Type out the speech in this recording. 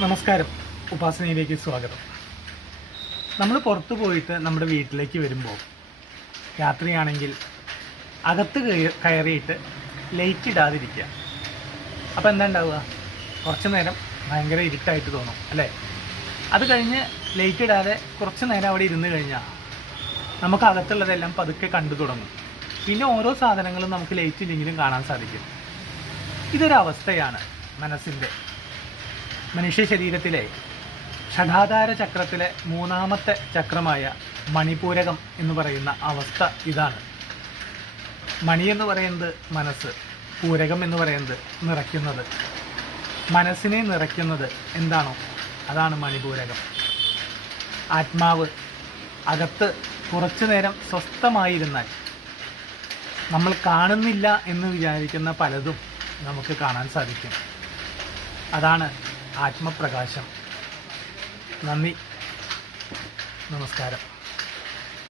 നമസ്കാരം. ഉപാസനയിലേക്ക് സ്വാഗതം. നമ്മൾ പുറത്തു പോയിട്ട് നമ്മുടെ വീട്ടിലേക്ക് വരുമ്പോൾ രാത്രിയാണെങ്കിൽ അകത്ത് കയ- കയറിയിട്ട് ലൈറ്റ് ഇടാതിരിക്കുക. അപ്പോൾ എന്താ ഉണ്ടാവുക? കുറച്ച് നേരം ഭയങ്കര ഇരുട്ടായിട്ട് തോന്നും അല്ലേ? അത് കഴിഞ്ഞ് ലൈറ്റ് ഇടാതെ കുറച്ച് നേരം അവിടെ ഇരുന്ന് കഴിഞ്ഞാൽ നമുക്ക് അകത്തുള്ളതെല്ലാം പതുക്കെ കണ്ടു തുടങ്ങും. പിന്നെ ഓരോ സാധനങ്ങളും നമുക്ക് ലൈറ്റ് ഇല്ലെങ്കിലും കാണാൻ സാധിക്കും. ഇതൊരവസ്ഥയാണ് മനസ്സിന്റെ മനുഷ്യ ശരീരത്തിലെ ഷഠാധാര ചക്രത്തിലെ മൂന്നാമത്തെ ചക്രമായ മണിപൂരകം എന്ന് പറയുന്ന അവസ്ഥ ഇതാണ്. മണി എന്ന് പറയുന്നത് മനസ്സ് പൂരകം എന്ന് പറയുന്നത് നിറയ്ക്കുന്നത്. മനസ്സിനെ നിറയ്ക്കുന്നത് എന്താണോ അതാണ് മണിപൂരകം. ആത്മാവ് അകത്ത് കുറച്ചു നേരം സ്വസ്ഥമായിരുന്നാൽ നമ്മൾ കാണുന്നില്ല എന്ന് വിചാരിക്കുന്ന പലതും നമുക്ക് കാണാൻ സാധിക്കും. അതാണ് ആത്മപ്രകാശം. നന്ദി. നമസ്കാരം.